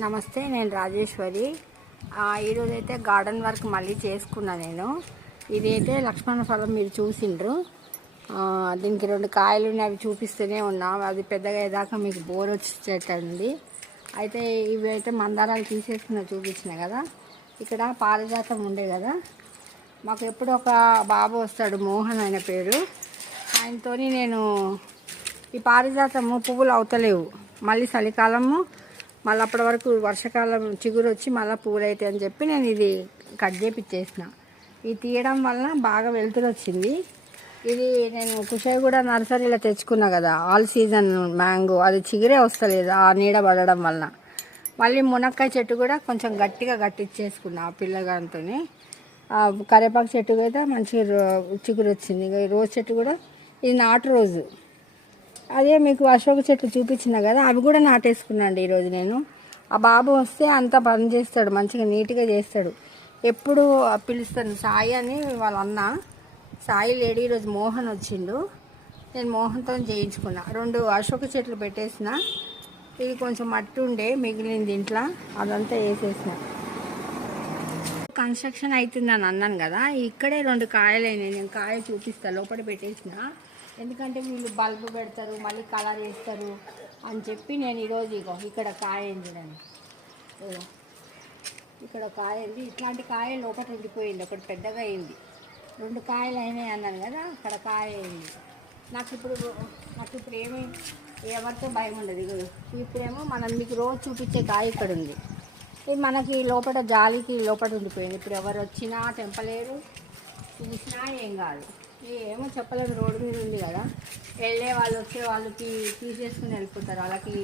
నమస్తే, నేను రాజేశ్వరి. ఈరోజు అయితే గార్డెన్ వర్క్ మళ్ళీ చేసుకున్నా నేను. ఇది అయితే లక్ష్మణ ఫలం మీరు చూసిండ్రు. దీనికి 2 కాయలు అవి చూపిస్తూనే ఉన్నా. అది పెద్దగా అయ్యేదాకా మీకు బోర్ వచ్చేటండి. అయితే ఇవి అయితే మందారాలు తీసేసుకున్నా చూపించిన కదా. ఇక్కడ పారిజాతం ఉండే కదా, మాకు ఎప్పుడు ఒక బాబు వస్తాడు, మోహన్ ఆయన పేరు. ఆయనతో నేను ఈ పారిజాతము పువ్వులు అవుతలేవు, మళ్ళీ చలికాలము, మళ్ళీ అప్పటి వరకు వర్షాకాలం చిగురు వచ్చి మళ్ళీ పువ్వులు అవుతాయి అని చెప్పి నేను ఇది కట్ చేపిచ్చేసిన. ఇది తీయడం వలన బాగా వెలుతురు వచ్చింది. ఇది నేను కుషాయిగూడ నర్సరీలో తెచ్చుకున్నా కదా, ఆల్ సీజన్ మ్యాంగో, అది చిగురే వస్తలేదు ఆ నీడ పడడం వలన. మళ్ళీ మునక్కాయ చెట్టు కూడా కొంచెం గట్టిగా గట్టిచ్చేసుకున్నా ఆ పిల్లగానితో. కరివేపాకు చెట్టు అయితే మంచిగా చిగురు వచ్చింది. ఈ రోజు చెట్టు కూడా, ఇది నాటు రోజు. అదే మీకు అశోక చెట్లు చూపించిన కదా, అవి కూడా నాటేసుకున్నాండి ఈరోజు నేను. ఆ బాబు వస్తే అంతా పని చేస్తాడు, మంచిగా నీట్గా చేస్తాడు. ఎప్పుడు పిలుస్తాను సాయి అని వాళ్ళ అన్న. సాయి లేడీ, ఈరోజు మోహన్ వచ్చిండు. నేను మోహన్తో చేయించుకున్నా. 2 అశోక చెట్లు పెట్టేసిన. ఇది కొంచెం మట్టి ఉండే మిగిలింది ఇంట్లో, అదంతా వేసేసిన. కన్స్ట్రక్షన్ అవుతుందని అన్నాను కదా, ఇక్కడే 2 కాయలు అయినాయి. నేను కాయ చూపిస్తాను, లోపల పెట్టేసిన. ఎందుకంటే వీళ్ళు బల్బు పెడతారు, మళ్ళీ కలర్ వేస్తారు అని చెప్పి నేను ఈరోజు ఇక్కడ కాయ అయింది. నేను ఇక్కడ కాయ అయింది. ఇట్లాంటి కాయ లోపల ఉండిపోయింది, ఒకటి పెద్దగా అయింది. 2 కాయలు అయినాయి అన్నాను కదా, అక్కడ కాయ అయింది. నాకు ఇప్పుడు ఏమీ ఎవరితో భయం ఉండదు. ఇప్పుడేమో మనం మీకు రోజు చూపించే కాయ ఇక్కడ ఉంది. ఇది మనకి లోపల జాలికి లోపల ఉండిపోయింది. ఇప్పుడు ఎవరు వచ్చినా తెంపలేరు, చూసినా ఏం కాదు. ఏమో చెప్పలేదు, రోడ్డు మీద ఉంది కదా, వెళ్ళే వాళ్ళు వచ్చే వాళ్ళకి తీసేసుకుని వెళ్ళిపోతారు. వాళ్ళకి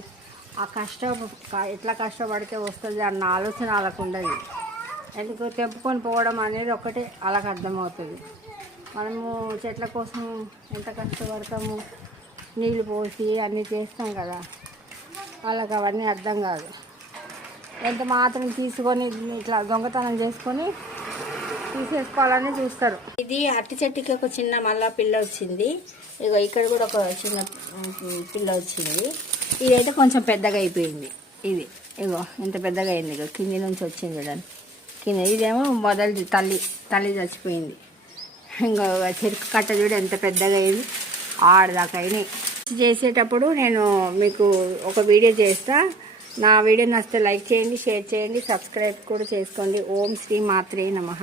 ఆ ఎట్లా కష్టపడితే వస్తుంది అన్న ఆలోచన వాళ్ళకు ఉండదు. ఎందుకు తెంపుకొని పోవడం అనేది ఒకటే వాళ్ళకి అర్థమవుతుంది. మనము చెట్ల కోసం ఎంత కష్టపడతాము, నీళ్ళు పోసి అన్నీ చేస్తాం కదా, వాళ్ళకి అవన్నీ అర్థం కాదు. ఎంత మాత్రం తీసుకొని ఇట్లా దొంగతనం చేసుకొని తీసేసుకోవాలని చూస్తారు. ఇది అరటి చెట్టుకి ఒక చిన్న మళ్ళా పిల్ల వచ్చింది. ఇక్కడ కూడా ఒక చిన్న పిల్ల వచ్చింది. ఇదైతే కొంచెం పెద్దగా అయిపోయింది. ఇది ఎంత పెద్దగా అయింది, కింది నుంచి వచ్చింది చూడండి. ఇదేమో మొదటి తల్లి చచ్చిపోయింది. ఇంకా చెరుకు కట్ట చూడ ఎంత పెద్దగా అయింది, ఆడదాకా అయినాయి. చేసేటప్పుడు నేను మీకు ఒక వీడియో చేస్తా. నా వీడియో నచ్చితే లైక్ చేయండి, షేర్ చేయండి, సబ్స్క్రైబ్ కూడా చేసుకోండి. ఓం శ్రీ మాత్రే నమః.